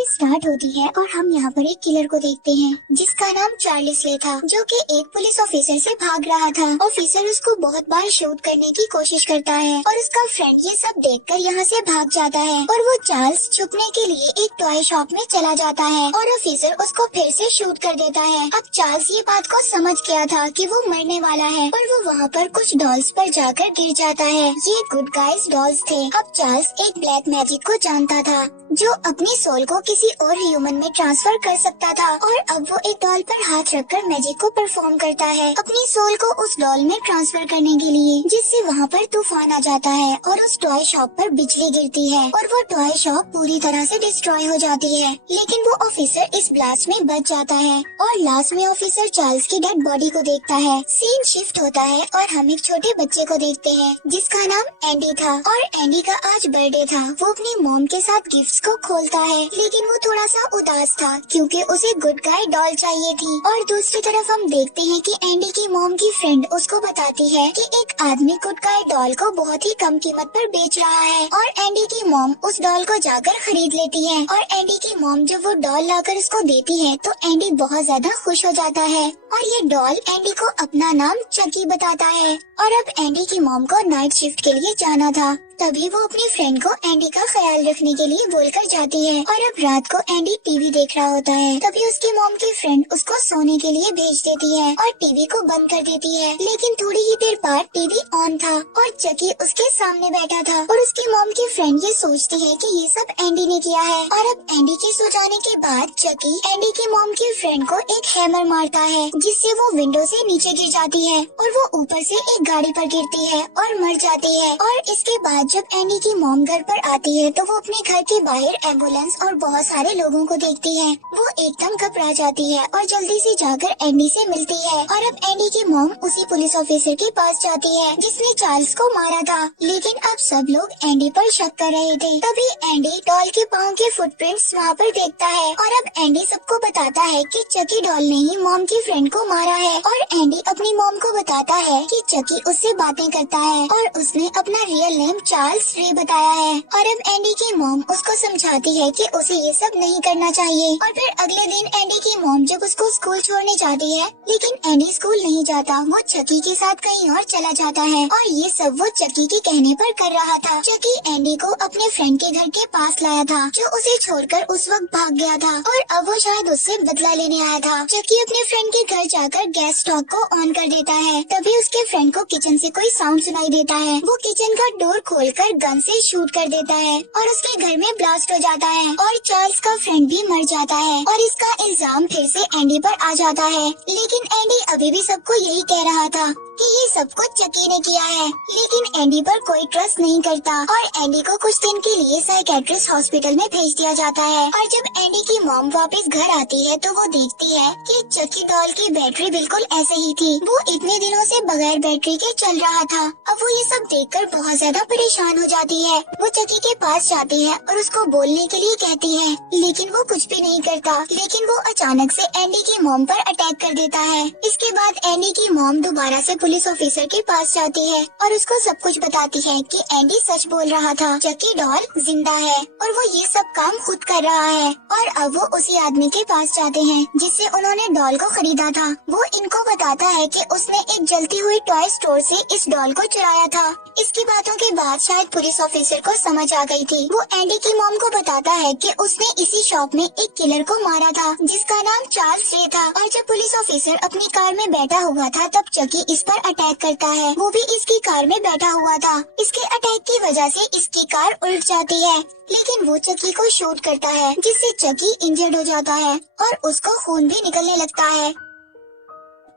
Story start होती है और हम यहाँ पर एक किलर को देखते हैं जिसका नाम चार्ल्स ले था, जो कि एक पुलिस ऑफिसर से भाग रहा था। ऑफिसर उसको बहुत बार शूट करने की कोशिश करता है और उसका फ्रेंड ये सब देखकर यहाँ से भाग जाता है और वो चार्ल्स छुपने के लिए एक टॉय शॉप में चला जाता है और ऑफिसर उसको फिर से शूट कर देता है। अब चार्ल्स ये बात को समझ गया था कि वो मरने वाला है और वो वहाँ पर कुछ डॉल्स पर जाकर गिर जाता है। ये गुड गाइज डॉल्स थे। अब चार्ल्स एक ब्लैक मैजिक को जानता था जो अपनी सोल को किसी और ह्यूमन में ट्रांसफर कर सकता था और अब वो एक डॉल पर हाथ रखकर मैजिक को परफॉर्म करता है अपनी सोल को उस डॉल में ट्रांसफर करने के लिए, जिससे वहाँ पर तूफान आ जाता है और उस टॉय शॉप पर बिजली गिरती है और वो टॉय शॉप पूरी तरह से डिस्ट्रॉय हो जाती है। लेकिन वो ऑफिसर इस ब्लास्ट में बच जाता है और लास्ट में ऑफिसर चार्ल्स की डेड बॉडी को देखता है। सीन शिफ्ट होता है और हम एक छोटे बच्चे को देखते हैं जिसका नाम एंडी था और एंडी का आज बर्थडे था। वो अपनी मॉम के साथ गिफ्ट्स को खोलता है लेकिन वो थोड़ा सा उदास था क्योंकि उसे गुड गाय डॉल चाहिए थी। और दूसरी तरफ हम देखते हैं कि एंडी की मॉम की फ्रेंड उसको बताती है कि एक आदमी गुड गाय डॉल को बहुत ही कम कीमत पर बेच रहा है और एंडी की मॉम उस डॉल को जाकर खरीद लेती है और एंडी की मॉम जब वो डॉल लाकर उसको देती है तो एंडी बहुत ज्यादा खुश हो जाता है और ये डॉल एंडी को अपना नाम चकी बताता है। और अब एंडी की मॉम को नाइट शिफ्ट के लिए जाना था, तभी वो अपनी फ्रेंड को एंडी का ख्याल रखने के लिए बोलकर जाती है। और अब रात को एंडी टीवी देख रहा होता है, तभी उसकी मॉम की फ्रेंड उसको सोने के लिए भेज देती है और टीवी को बंद कर देती है। लेकिन थोड़ी ही देर बाद टीवी ऑन था और चकी उसके सामने बैठा था और उसकी मॉम की फ्रेंड ये सोचती है कि ये सब एंडी ने किया है। और अब एंडी के सो जाने के बाद चकी एंडी की मॉम की फ्रेंड को एक हैमर मारता है जिससे वो विंडो से नीचे गिर जाती है और वो ऊपर से एक गाड़ी पर गिरती है और मर जाती है। और इसके बाद जब एंडी की मॉम घर पर आती है तो वो अपने घर के बाहर एम्बुलेंस और बहुत सारे लोगों को देखती है। वो एकदम घबरा जाती है और जल्दी से जाकर एंडी से मिलती है। और अब एंडी की मॉम उसी पुलिस ऑफिसर के पास जाती है जिसने चार्ल्स को मारा था। लेकिन अब सब लोग एंडी पर शक कर रहे थे। तभी एंडी डॉल के पाँव के फुटप्रिंट्स वहाँ पर देखता है और अब एंडी सबको बताता है कि चकी डॉल ने ही मॉम की फ्रेंड को मारा है। और एंडी अपनी मॉम को बताता है कि चकी उससे बातें करता है और उसने अपना रियल नेम चार्ल्स रे बताया है। और अब एंडी की मॉम उसको समझाती है कि उसे ये सब नहीं करना चाहिए। और फिर अगले दिन एंडी की मॉम जब उसको स्कूल छोड़ने जाती है, लेकिन एंडी स्कूल नहीं जाता, वो चकी के साथ कहीं और चला जाता है और ये सब वो चकी के कहने पर कर रहा था। चकी एंडी को अपने फ्रेंड के घर के पास लाया था जो उसे छोड़कर उस वक्त भाग गया था और अब वो शायद उससे बदला लेने आया था। चकी अपने फ्रेंड के घर जाकर गैस स्टोव को ऑन कर देता है, तभी उसके फ्रेंड को किचन से कोई साउंड सुनाई देता है। वो किचन का डोर खोलकर गन से शूट कर देता है और उसके घर में ब्लास्ट हो जाता है और चार्ल्स का फ्रेंड भी मर जाता है और इसका इल्जाम फिर से एंडी पर आ जाता है। लेकिन एंडी अभी भी सबको यही कह रहा था कि ये सब कुछ चकी ने किया है। लेकिन एंडी पर कोई ट्रस्ट नहीं करता और एंडी को कुछ दिन के लिए साइकेट्रिस्ट हॉस्पिटल में भेज दिया जाता है। और जब एंडी की मॉम वापस घर आती है तो वो देखती है कि चकी डॉल की बैटरी बिल्कुल ऐसे ही थी। वो इतने दिनों से बगैर बैटरी के चल रहा था। अब वो ये सब देखकर बहुत ज्यादा परेशान हो जाती है। वो चकी के पास जाती है और उसको बोलने के लिए कहती है, लेकिन वो कुछ भी नहीं करता। लेकिन वो अचानक से एंडी की मॉम पर अटैक कर देता है। इसके बाद एंडी की मॉम दोबारा से पुलिस ऑफिसर के पास जाती है और उसको सब कुछ बताती है कि एंडी सच बोल रहा था, चकी डॉल जिंदा है और वो ये सब काम खुद कर रहा है। और अब वो उसी आदमी के पास जाते हैं जिससे उन्होंने डॉल को खरीदा था। वो इनको बताता है कि उसने एक जलती हुई टॉय स्टोर से इस डॉल को चुराया था। इसकी बातों के बाद शायद पुलिस ऑफिसर को समझ आ गई थी। वो एंडी की मॉम को बताता है कि उसने इसी शॉप में एक किलर को मारा था जिसका नाम चार्ल्स रे था। और जब पुलिस ऑफिसर अपनी कार में बैठा हुआ था तब चकी इस पर अटैक करता है। वो भी इसकी कार में बैठा हुआ था। इसके अटैक की वजह से इसकी कार उल्ट जाती है, लेकिन वो चकी को शूट करता है जिससे चकी इंजर्ड हो जाता है और उसको खून भी निकलने लगता है।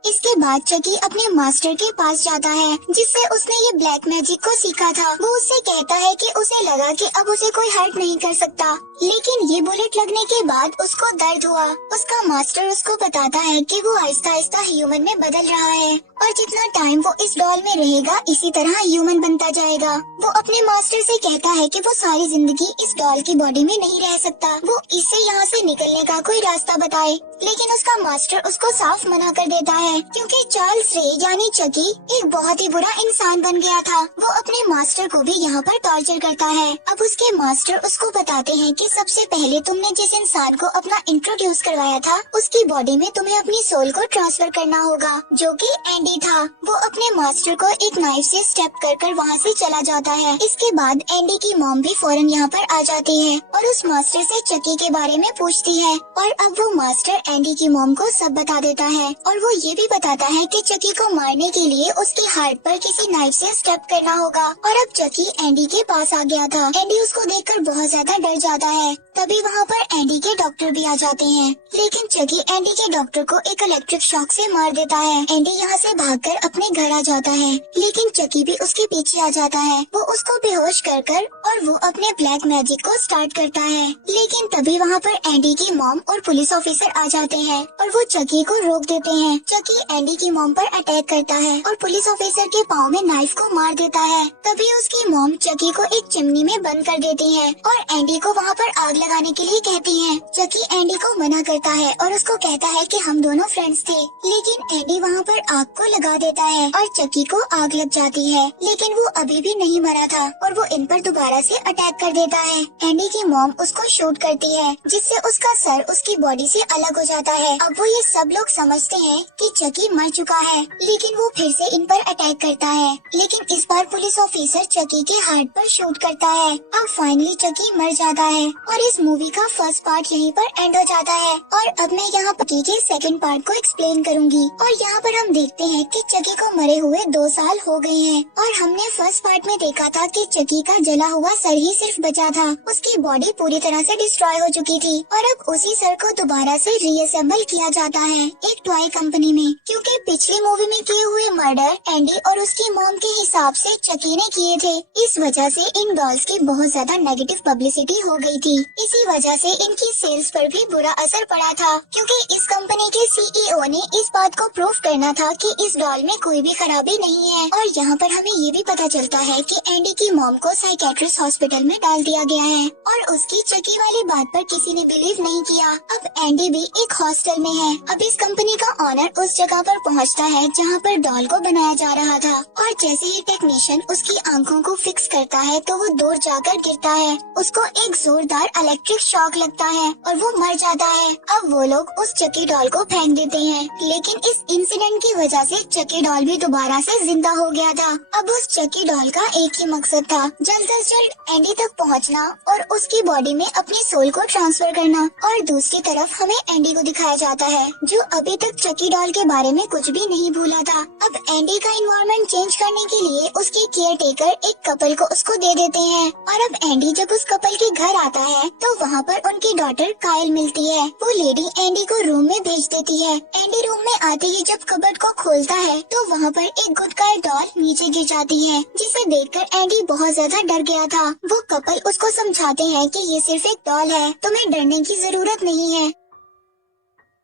इसके बाद चकी अपने मास्टर के पास जाता है जिससे उसने ये ब्लैक मैजिक को सीखा था। वो उससे कहता है कि उसे लगा कि अब उसे कोई हर्ट नहीं कर सकता, लेकिन ये बुलेट लगने के बाद उसको दर्द हुआ। उसका मास्टर उसको बताता है कि वो आहिस्ता आहिस्ता ह्यूमन में बदल रहा है और जितना टाइम वो इस डॉल में रहेगा इसी तरह ह्यूमन बनता जाएगा। वो अपने मास्टर से कहता है कि वो सारी जिंदगी इस डॉल की बॉडी में नहीं रह सकता, वो इससे यहाँ से निकलने का कोई रास्ता बताए। लेकिन उसका मास्टर उसको साफ मना कर देता है है, क्योंकि चार्ल्स रे यानी चकी एक बहुत ही बुरा इंसान बन गया था। वो अपने मास्टर को भी यहाँ पर टॉर्चर करता है। अब उसके मास्टर उसको बताते हैं कि सबसे पहले तुमने जिस इंसान को अपना इंट्रोड्यूस करवाया था उसकी बॉडी में तुम्हें अपनी सोल को ट्रांसफर करना होगा, जो कि एंडी था। वो अपने मास्टर को एक नाइफ से स्टेप कर वहाँ से चला जाता है। इसके बाद एंडी की मॉम भी फौरन यहाँ पर आ जाती है और उस मास्टर से चकी के बारे में पूछती है, और अब वो मास्टर एंडी की मॉम को सब बता देता है और वो ये भी बताता है कि चकी को मारने के लिए उसके हार्ट पर किसी नाइफ से स्टेप करना होगा। और अब चकी एंडी के पास आ गया था। एंडी उसको देखकर बहुत ज्यादा डर जाता है। तभी वहाँ पर एंडी के डॉक्टर भी आ जाते हैं, लेकिन चकी एंडी के डॉक्टर को एक इलेक्ट्रिक शॉक से मार देता है। एंडी यहाँ से भागकर अपने घर आ जाता है, लेकिन चकी भी उसके पीछे आ जाता है। वो उसको बेहोश कर और वो अपने ब्लैक मैजिक को स्टार्ट करता है, लेकिन तभी वहाँ पर एंडी की मॉम और पुलिस ऑफिसर आ जाते हैं और वो चकी को रोक देते हैं। चकी एंडी की मॉम पर अटैक करता है और पुलिस ऑफिसर के पाँव में नाइफ को मार देता है। तभी उसकी मॉम चकी को एक चिमनी में बंद कर देती है और एंडी को वहाँ पर आग लगाने के लिए कहती है। चकी एंडी को मना करता है और उसको कहता है कि हम दोनों फ्रेंड्स थे, लेकिन एंडी वहाँ पर आग को लगा देता है और चकी को आग लग जाती है, लेकिन वो अभी भी नहीं मरा था और वो इन पर दोबारा से अटैक कर देता है। एंडी की मॉम उसको शूट करती है, जिससे उसका सर उसकी बॉडी से अलग हो जाता है। अब वो ये सब लोग समझते हैं कि चकी मर चुका है, लेकिन वो फिर से इन पर अटैक करता है, लेकिन इस बार पुलिस ऑफिसर चकी के हार्ट पर शूट करता है। अब फाइनली चकी मर जाता है और इस मूवी का फर्स्ट पार्ट यहीं पर एंड हो जाता है। और अब मैं यहाँ चकी के सेकंड पार्ट को एक्सप्लेन करूंगी। और यहाँ पर हम देखते हैं कि चकी को मरे हुए 2 साल हो गए हैं और हमने फर्स्ट पार्ट में देखा था कि चकी का जला हुआ सर ही सिर्फ बचा था। उसकी बॉडी पूरी तरह से डिस्ट्रॉय हो चुकी थी और अब उसी सर को दोबारा से रीअसेंबल किया जाता है एक टॉय कंपनी में, क्योंकि पिछली मूवी में किए हुए मर्डर एंडी और उसकी मॉम के हिसाब से चकी ने किए थे। इस वजह से इन डॉल्स की बहुत ज्यादा नेगेटिव पब्लिसिटी हो गई थी। इसी वजह से इनकी सेल्स पर भी बुरा असर पड़ा था, क्योंकि इस कंपनी के सीईओ ने इस बात को प्रूफ करना था कि इस डॉल में कोई भी खराबी नहीं है। और यहाँ पर हमें ये भी पता चलता है कि एंडी की मॉम को साइकेट्रिस्ट हॉस्पिटल में डाल दिया गया है और उसकी चकी वाली बात पर किसी ने बिलीव नहीं किया। अब एंडी भी एक हॉस्टल में है। अब इस कंपनी का ऑनर उस जगह पर पहुँचता है जहाँ पर डॉल को बनाया जा रहा था, और जैसे ही टेक्नीशियन उसकी आंखों को फिक्स करता है तो वो दूर जाकर गिरता है। उसको एक जोरदार इलेक्ट्रिक शॉक लगता है और वो मर जाता है। अब वो लोग उस चकी डॉल को फेंक देते हैं, लेकिन इस इंसिडेंट की वजह से चकी डॉल भी दोबारा से जिंदा हो गया था। अब उस चकी डॉल का एक ही मकसद था, जल्द से जल्द एंडी तक पहुंचना और उसकी बॉडी में अपनी सोल को ट्रांसफर करना। और दूसरी तरफ हमें एंडी को दिखाया जाता है जो अभी तक चकी डॉल के बारे में कुछ भी नहीं भूला था। अब एंडी का इन्वायरमेंट चेंज करने के लिए उसके केयर टेकर एक कपल को उसको दे देते हैं, और अब एंडी जब उस कपल के घर आता है तो वहाँ पर उनकी डॉटर कायल मिलती है। वो लेडी एंडी को रूम में भेज देती है। एंडी रूम में आते ही जब कबर्ड को खोलता है तो वहाँ पर एक गुदकाय डॉल नीचे गिर जाती है, जिसे देखकर एंडी बहुत ज्यादा डर गया था। वो कपल उसको समझाते हैं कि ये सिर्फ एक डॉल है, तुम्हें डरने की जरूरत नहीं है।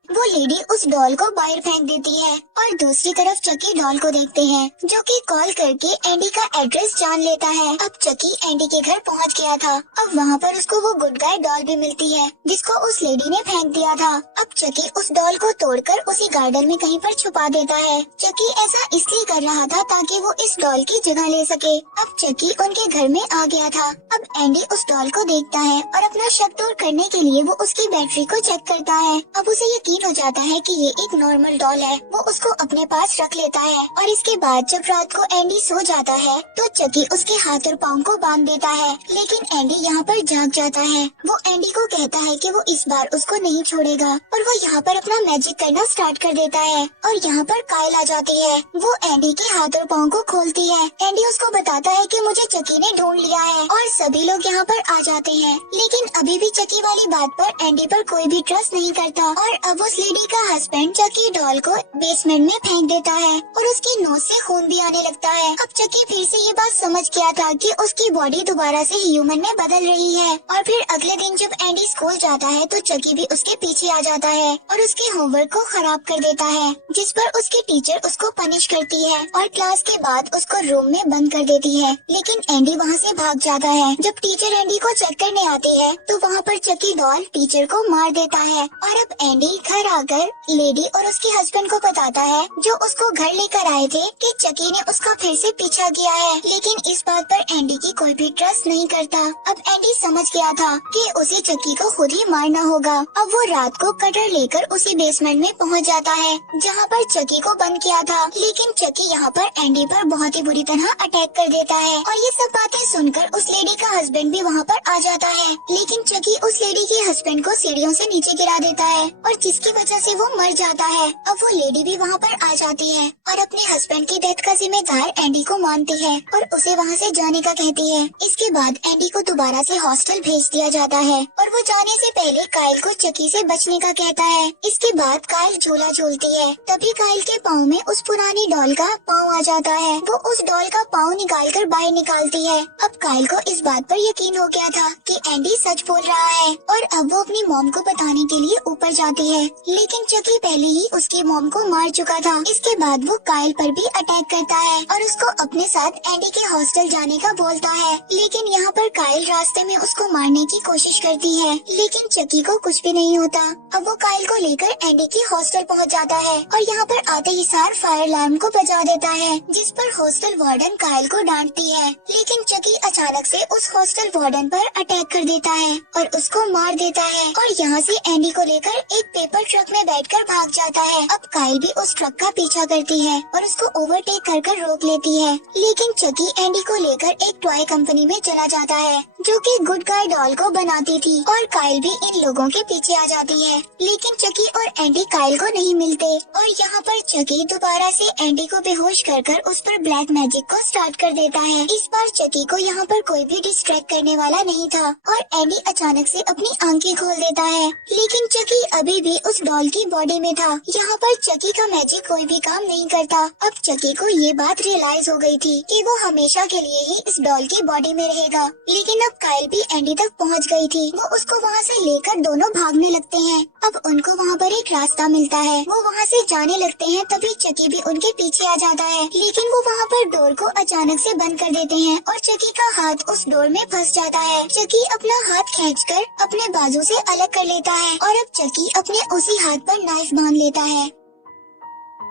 वो लेडी उस डॉल को बाहर फेंक देती है और दूसरी तरफ चकी डॉल को देखते हैं, जो कि कॉल करके एंडी का एड्रेस जान लेता है। अब चकी एंडी के घर पहुंच गया था। अब वहाँ पर उसको वो गुड गाय डॉल भी मिलती है जिसको उस लेडी ने फेंक दिया था। अब चकी उस डॉल को तोड़कर उसी गार्डन में कहीं पर छुपा देता है। चकी ऐसा इसलिए कर रहा था ताकि वो इस डॉल की जगह ले सके। अब चकी उनके घर में आ गया था। अब एंडी उस डॉल को देखता है और अपना शक दूर करने के लिए वो उसकी बैटरी को चेक करता है। अब उसे यकीन हो जाता है कि ये एक नॉर्मल डॉल है। वो उसको अपने पास रख लेता है और इसके बाद जब रात को एंडी सो जाता है तो चकी उसके हाथ और पाँव को बांध देता है, लेकिन एंडी यहाँ पर जाग जाता है। वो एंडी को कहता है कि वो इस बार उसको नहीं छोड़ेगा और वो यहाँ पर अपना मैजिक करना स्टार्ट कर देता है। और यहाँ पर कायल आ जाती है। वो एंडी के हाथ और पाँव को खोलती है। एंडी उसको बताता है कि मुझे चकी ने ढूंढ लिया है और सभी लोग यहाँ पर आ जाते हैं, लेकिन अभी भी चकी वाली बात पर एंडी पर कोई भी ट्रस्ट नहीं करता। और अब उस लेडी का हस्बैंड चकी डॉल को बेसमेंट में फेंक देता है और उसकी नोज से खून भी आने लगता है। अब चकी फिर से ये बात समझ गया था कि उसकी बॉडी दोबारा से ह्यूमन में बदल रही है। और फिर अगले दिन जब एंडी स्कूल जाता है तो चकी भी उसके पीछे आ जाता है और उसके होमवर्क को खराब कर देता है, जिस पर उसकी टीचर उसको पनिश करती है और क्लास के बाद उसको रूम में बंद कर देती है। लेकिन एंडी वहाँ से भाग जाता है। जब टीचर एंडी को चेक करने आती है तो वहाँ पर चकी डॉल टीचर को मार देता है और अब एंडी घर घर आकर लेडी और उसके हस्बैंड को बताता है, जो उसको घर लेकर आए थे, कि चकी ने उसका फिर से पीछा किया है। लेकिन इस बात पर एंडी की कोई भी ट्रस्ट नहीं करता। अब एंडी समझ गया था कि उसे चकी को खुद ही मारना होगा। अब वो रात को कटर लेकर उसी बेसमेंट में पहुंच जाता है, जहां पर चकी को बंद किया था। लेकिन चकी यहाँ पर एंडी पर बहुत ही बुरी तरह अटैक कर देता है और ये सब बातें सुनकर उस लेडी का हस्बैंड भी वहाँ पर आ जाता है। लेकिन चकी उस लेडी के हस्बैंड को सीढ़ियों से नीचे गिरा देता है और जिसकी वजह से वो मर जाता है। अब वो लेडी भी वहाँ पर आ जाती है और अपने हस्बैंड की डेथ का जिम्मेदार एंडी को मानती है और उसे वहाँ से जाने का कहती है। इसके बाद एंडी को दोबारा से हॉस्टल भेज दिया जाता है और वो जाने से पहले काइल को चकी से बचने का कहता है। इसके बाद काइल झूला झूलती है, तभी काइल के पाँव में उस पुरानी डॉल का पाँव आ जाता है। वो उस डॉल का पाँव निकालकर बाहर निकालती है। अब काइल को इस बात पर यकीन हो गया था कि एंडी सच बोल रहा है और अब वो अपनी मॉम को बताने के लिए ऊपर जाती है। लेकिन चकी पहले ही उसकी मॉम को मार चुका था। इसके बाद वो काइल पर भी अटैक करता है और उसको अपने साथ एंडी के हॉस्टल जाने का बोलता है। लेकिन यहाँ पर काइल रास्ते में उसको मारने की कोशिश करती है, लेकिन चकी को कुछ भी नहीं होता। अब वो काइल को लेकर एंडी के हॉस्टल पहुँच जाता है और यहाँ पर आते ही सार फायर अलार्म को बजा देता है, जिस पर हॉस्टल वार्डन काइल को डांटती है। लेकिन चकी अचानक से उस हॉस्टल वार्डन पर अटैक कर देता है और उसको मार देता है और यहाँ से एंडी को लेकर एक पेपर ट्रक में बैठकर भाग जाता है। अब काइल भी उस ट्रक का पीछा करती है और उसको ओवरटेक कर रोक लेती है। लेकिन चकी एंडी को लेकर एक टॉय कंपनी में चला जाता है, जो कि गुड गाय डॉल को बनाती थी और काइल भी इन लोगों के पीछे आ जाती है। लेकिन चकी और एंडी काइल को नहीं मिलते और यहाँ पर चकी दोबारा से एंडी को बेहोश कर उस पर ब्लैक मैजिक को स्टार्ट कर देता है। इस बार चकी को यहाँ पर कोई भी डिस्ट्रैक्ट करने वाला नहीं था और एंडी अचानक से अपनी आंखें खोल देता है। लेकिन चकी अभी भी उस डॉल की बॉडी में था। यहाँ पर चकी का मैजिक कोई भी काम नहीं करता। अब चकी को ये बात रियलाइज हो गई थी कि वो हमेशा के लिए ही इस डॉल की बॉडी में रहेगा। लेकिन अब काइल भी एंडी तक पहुँच गई थी। वो उसको वहाँ से लेकर दोनों भागने लगते हैं। अब उनको वहाँ पर एक रास्ता मिलता है, वो वहाँ से जाने लगते हैं। तभी चकी भी उनके पीछे आ जाता है, लेकिन वो वहाँ पर डोर को अचानक से बंद कर देते हैं और चकी का हाथ उस डोर में फंस जाता है। चकी अपना हाथ खींचकर अपने बाजू से अलग कर लेता है और अब चकी अपने उसी हाथ पर नाइफ बांध लेता है।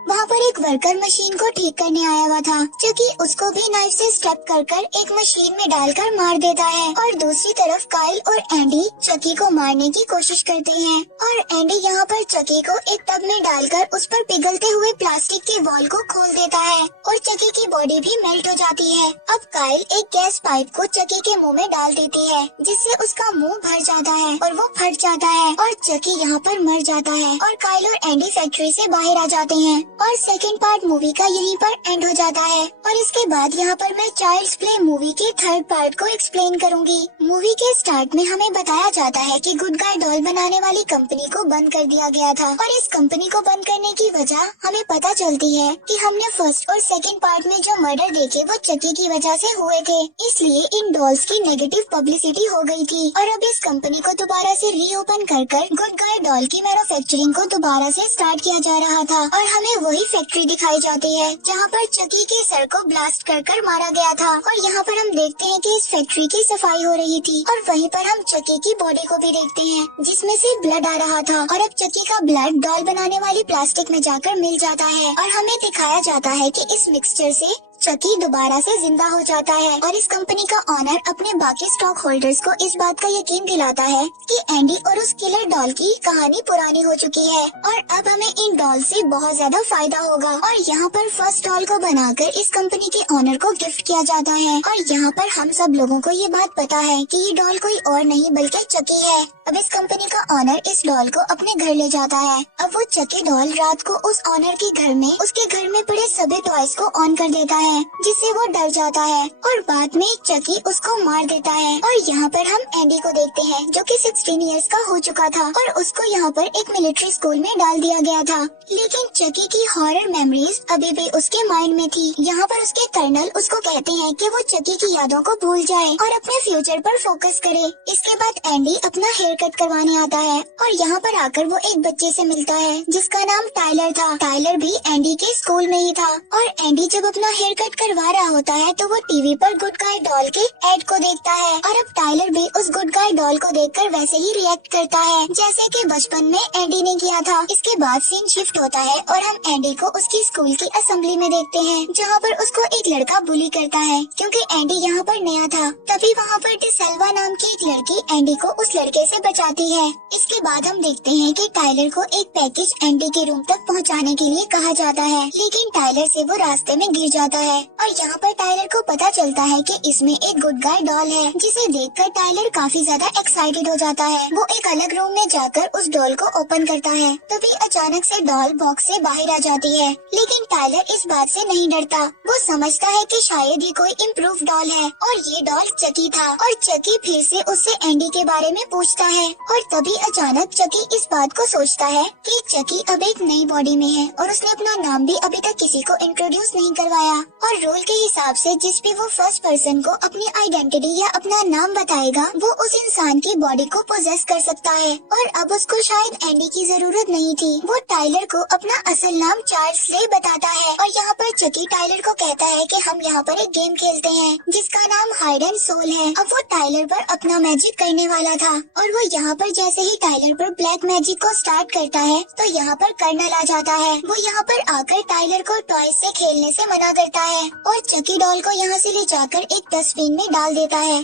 वहाँ पर एक वर्कर मशीन को ठीक करने आया हुआ था। चकी उसको भी नाइफ से स्टेप कर एक मशीन में डालकर मार देता है और दूसरी तरफ काइल और एंडी चकी को मारने की कोशिश करते हैं और एंडी यहाँ पर चकी को एक टब में डालकर उस पर पिघलते हुए प्लास्टिक के वॉल को खोल देता है और चकी की बॉडी भी मेल्ट हो जाती है। अब काइल एक गैस पाइप को चकी के मुँह में डाल देती है, जिससे उसका मुँह भर जाता है और वो फट जाता है और चकी यहाँ पर मर जाता है और काइल और एंडी फैक्ट्री से बाहर आ जाते हैं और सेकंड पार्ट मूवी का यहीं पर एंड हो जाता है। और इसके बाद यहाँ पर मैं चाइल्ड्स प्ले मूवी के थर्ड पार्ट को एक्सप्लेन करूँगी। मूवी के स्टार्ट में हमें बताया जाता है कि गुड गाय डॉल बनाने वाली कंपनी को बंद कर दिया गया था और इस कंपनी को बंद करने की वजह हमें पता चलती है कि हमने फर्स्ट और सेकंड पार्ट में जो मर्डर देखे वो चकी की वजह से हुए थे, इसलिए इन डॉल्स की नेगेटिव पब्लिसिटी हो गई थी और अब इस कंपनी को दोबारा से रीओपन कर गुड गाय डॉल की मैन्युफैक्चरिंग को दोबारा से स्टार्ट किया जा रहा था और हमें वही फैक्ट्री दिखाई जाती है जहाँ पर चकी के सर को ब्लास्ट कर मारा गया था और यहाँ पर हम देखते हैं कि इस फैक्ट्री की सफाई हो रही थी और वहीं पर हम चकी की बॉडी को भी देखते हैं, जिसमें से ब्लड आ रहा था और अब चकी का ब्लड डॉल बनाने वाली प्लास्टिक में जाकर मिल जाता है और हमें दिखाया जाता है कि इस मिक्सचर से चकी दोबारा से जिंदा हो जाता है और इस कंपनी का ऑनर अपने बाकी स्टॉक होल्डर्स को इस बात का यकीन दिलाता है कि एंडी और उस किलर डॉल की कहानी पुरानी हो चुकी है और अब हमें इन डॉल से बहुत ज्यादा फायदा होगा। और यहाँ पर फर्स्ट डॉल को बनाकर इस कंपनी के ऑनर को गिफ्ट किया जाता है और यहाँ पर हम सब लोगों को ये बात पता है कि ये डॉल कोई और नहीं बल्कि चकी है। अब इस कंपनी का ऑनर इस डॉल को अपने घर ले जाता है। अब वो चकी डॉल रात को उस ऑनर के घर में उसके घर में पड़े सभी टॉयज को ऑन कर देता है, जिससे वो डर जाता है और बाद में चकी उसको मार देता है। और यहाँ पर हम एंडी को देखते हैं जो कि 16 इयर्स का हो चुका था और उसको यहाँ पर एक मिलिट्री स्कूल में डाल दिया गया था, लेकिन चकी की हॉरर मेमोरीज अभी भी उसके माइंड में थी। यहाँ पर उसके कर्नल उसको कहते हैं कि वो चकी की यादों को भूल जाए और अपने फ्यूचर पर फोकस करे। इसके बाद एंडी अपना हेयर कट करवाने आता है और यहाँ पर आकर वो एक बच्चे से मिलता है जिसका नाम टाइलर था। टाइलर भी एंडी के स्कूल में ही था और एंडी जब अपना हेयर कट करवा रहा होता है तो वो टीवी पर गुड गाय डॉल के एड को देखता है और अब टाइलर भी उस गुड गाय डॉल को देखकर वैसे ही रिएक्ट करता है जैसे कि बचपन में एंडी ने किया था। इसके बाद सीन शिफ्ट होता है और हम एंडी को उसकी स्कूल की असेंबली में देखते हैं जहाँ पर उसको एक लड़का बुली करता है क्योंकि एंडी यहाँ पर नया था। तभी वहाँ पर डिसेल्वा नाम की एक लड़की एंडी को उस लड़के से बचाती है। इसके बाद हम देखते हैं कि टाइलर को एक पैकेज एंडी के रूम तक पहुँचाने के लिए कहा जाता है, लेकिन टाइलर से वो रास्ते में गिर जाता है और यहाँ पर टाइलर को पता चलता है कि इसमें एक गुड गाय डॉल है, जिसे देखकर टाइलर काफी ज्यादा एक्साइटेड हो जाता है। वो एक अलग रूम में जाकर उस डॉल को ओपन करता है। तभी अचानक से डॉल बॉक्स से बाहर आ जाती है, लेकिन टाइलर इस बात से नहीं डरता। वो समझता है कि शायद ये कोई इम्प्रूव डॉल है और ये डॉल चकी था और चकी फिर से उससे एंडी के बारे में पूछता है। और तभी अचानक चकी इस बात को सोचता है कि चकी अब एक नई बॉडी में है और उसने अपना नाम भी अभी तक किसी को इंट्रोड्यूस नहीं करवाया और रोल के हिसाब से जिस भी वो फर्स्ट पर्सन को अपनी आइडेंटिटी या अपना नाम बताएगा वो उस इंसान की बॉडी को पोजेस कर सकता है। और अब उसको शायद एंडी की जरूरत नहीं थी। वो टाइलर को अपना असल नाम चार्ल्स ले बताता है और यहाँ पर चकी टाइलर को कहता है कि हम यहाँ पर एक गेम खेलते हैं जिसका नाम हाइड एंड सोल है। अब वो टाइलर पर अपना मैजिक करने वाला था और वो यहाँ पर जैसे ही टाइलर पर ब्लैक मैजिक को स्टार्ट करता है तो यहाँ पर कर्नल आ जाता है। वो यहाँ पर आकर टाइलर को टॉयज से खेलने से मना करता है और चकी डॉल को यहाँ से ले जाकर एक डस्टबिन में डाल देता है।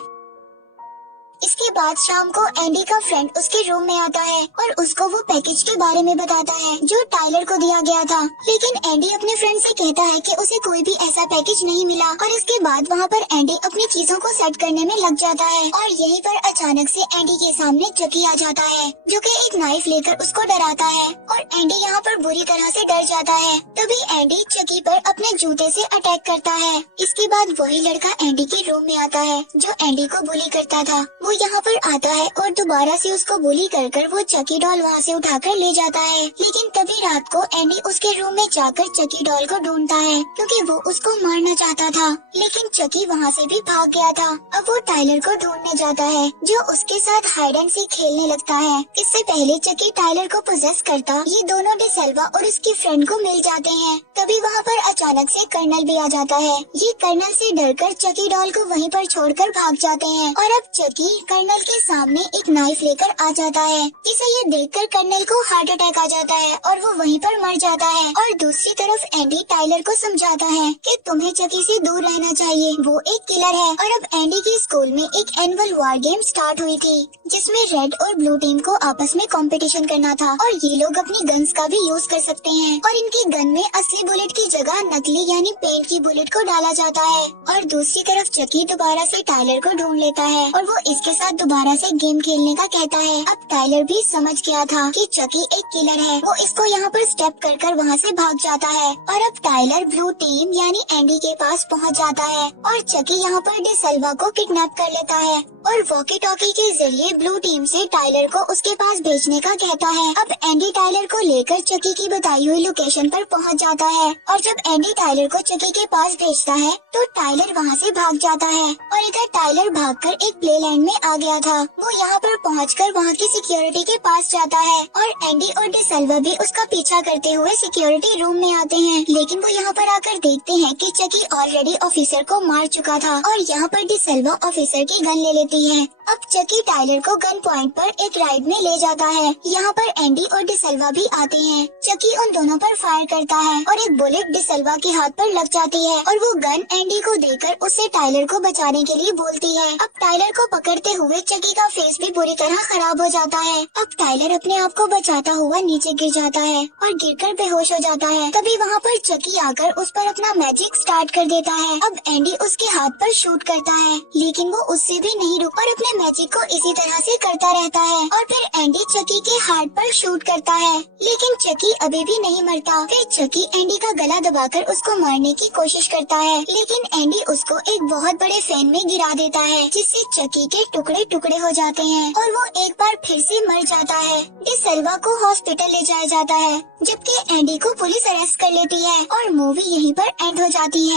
इसके बाद शाम को एंडी का फ्रेंड उसके रूम में आता है और उसको वो पैकेज के बारे में बताता है जो टाइलर को दिया गया था, लेकिन एंडी अपने फ्रेंड से कहता है कि उसे कोई भी ऐसा पैकेज नहीं मिला। और इसके बाद वहाँ पर एंडी अपनी चीजों को सेट करने में लग जाता है और यहीं पर अचानक से एंडी के सामने चकी आ जाता है जो कि एक नाइफ लेकर उसको डराता है और एंडी यहाँ पर बुरी तरह से डर जाता है। तभी एंडी चकी पर अपने जूते से अटैक करता है। इसके बाद वही लड़का एंडी के रूम में आता है जो एंडी को बुली करता था। वो यहाँ पर आता है और दोबारा से उसको बुली कर वो चकी डॉल वहाँ से उठाकर ले जाता है। लेकिन तभी रात को एंडी उसके रूम में जाकर चकी डॉल को ढूंढता है क्योंकि वो उसको मारना चाहता था, लेकिन चकी वहाँ से भी भाग गया था। अब वो टाइलर को ढूंढने जाता है जो उसके साथ हाइड एंड सीक खेलने लगता है। इससे पहले चकी टाइलर को पोजेस करता ये दोनों डिसेल्वा और उसकी फ्रेंड को मिल जाते हैं। तभी वहाँ पर अचानक से कर्नल भी आ जाता है। ये कर्नल से डरकर चकी डॉल को वहीं पर छोड़कर भाग जाते हैं और अब चकी कर्नल के सामने एक नाइफ लेकर आ जाता है। इसे ये देखकर कर्नल को हार्ट अटैक आ जाता है और वो वहीं पर मर जाता है। और दूसरी तरफ एंडी टाइलर को समझाता है कि तुम्हें चकी से दूर रहना चाहिए, वो एक किलर है। और अब एंडी के स्कूल में एक एनुअल वार गेम स्टार्ट हुई थी जिसमें रेड और ब्लू टीम को आपस में कंपटीशन करना था और ये लोग अपनी गन्स का भी यूज कर सकते हैं और इनके गन में असली बुलेट की जगह नकली यानी पेंट की बुलेट को डाला जाता है। और दूसरी तरफ चकी दोबारा से टाइलर को ढूंढ लेता है और वो इसके साथ दोबारा से गेम खेलने का कहता है। अब टाइलर भी समझ गया था कि चकी एक किलर है। वो इसको यहाँ पर स्टेप कर वहाँ से भाग जाता है और अब टाइलर ब्लू टीम यानी एंडी के पास पहुँच जाता है और चकी यहाँ पर डिसेल्वा को किडनैप कर लेता है और वॉकी टॉकी के जरिए ब्लू टीम से टाइलर को उसके पास भेजने का कहता है। अब एंडी टाइलर को लेकर चकी की बताई हुई लोकेशन पर पहुँच जाता है और जब एंडी टाइलर को चकी के पास भेजता है तो टाइलर वहाँ से भाग जाता है और इधर टाइलर भागकर एक प्ले लैंड में आ गया था। वो यहाँ पर पहुंचकर वहाँ की सिक्योरिटी के पास जाता है और एंडी और डिसेल्वा भी उसका पीछा करते हुए सिक्योरिटी रूम में आते हैं, लेकिन वो यहाँ पर आकर देखते हैं कि चकी ऑलरेडी ऑफिसर को मार चुका था और यहाँ पर डिसेल्वा ऑफिसर की गन ले लेती है। अब चकी टाइलर को गन पॉइंट पर एक राइड में ले जाता है। यहाँ पर एंडी और डिसेल्वा भी आते हैं। चकी उन दोनों पर फायर करता है और एक बुलेट डिसेल्वा के हाथ पर लग जाती है और वो गन एंडी को देकर उससे टाइलर को बचाने के लिए बोलती है। अब टाइलर को पकड़ते हुए चकी का फेस भी बुरी तरह खराब हो जाता है। अब टाइलर अपने आप को बचाता हुआ नीचे गिर जाता है और गिरकर बेहोश हो जाता है। तभी वहाँ पर चकी आकर उस पर अपना मैजिक स्टार्ट कर देता है। अब एंडी उसके हाथ पर शूट करता है, लेकिन वो उससे भी नहीं रुक और अपने मैजिक को इसी तरह से करता रहता है और फिर एंडी चकी के हार्ट पर शूट करता है, लेकिन चकी अभी भी नहीं मरता। फिर चकी एंडी का गला दबाकर उसको मारने की कोशिश करता है, लेकिन एंडी उसको एक बहुत बड़े फैन में गिरा देता है जिससे चकी के टुकड़े टुकड़े हो जाते हैं और वो एक बार फिर से मर जाता है। डिसेल्वा को हॉस्पिटल ले जाया जाता है जबकि एंडी को पुलिस अरेस्ट कर लेती है और मूवी यहीं पर एंड हो जाती है।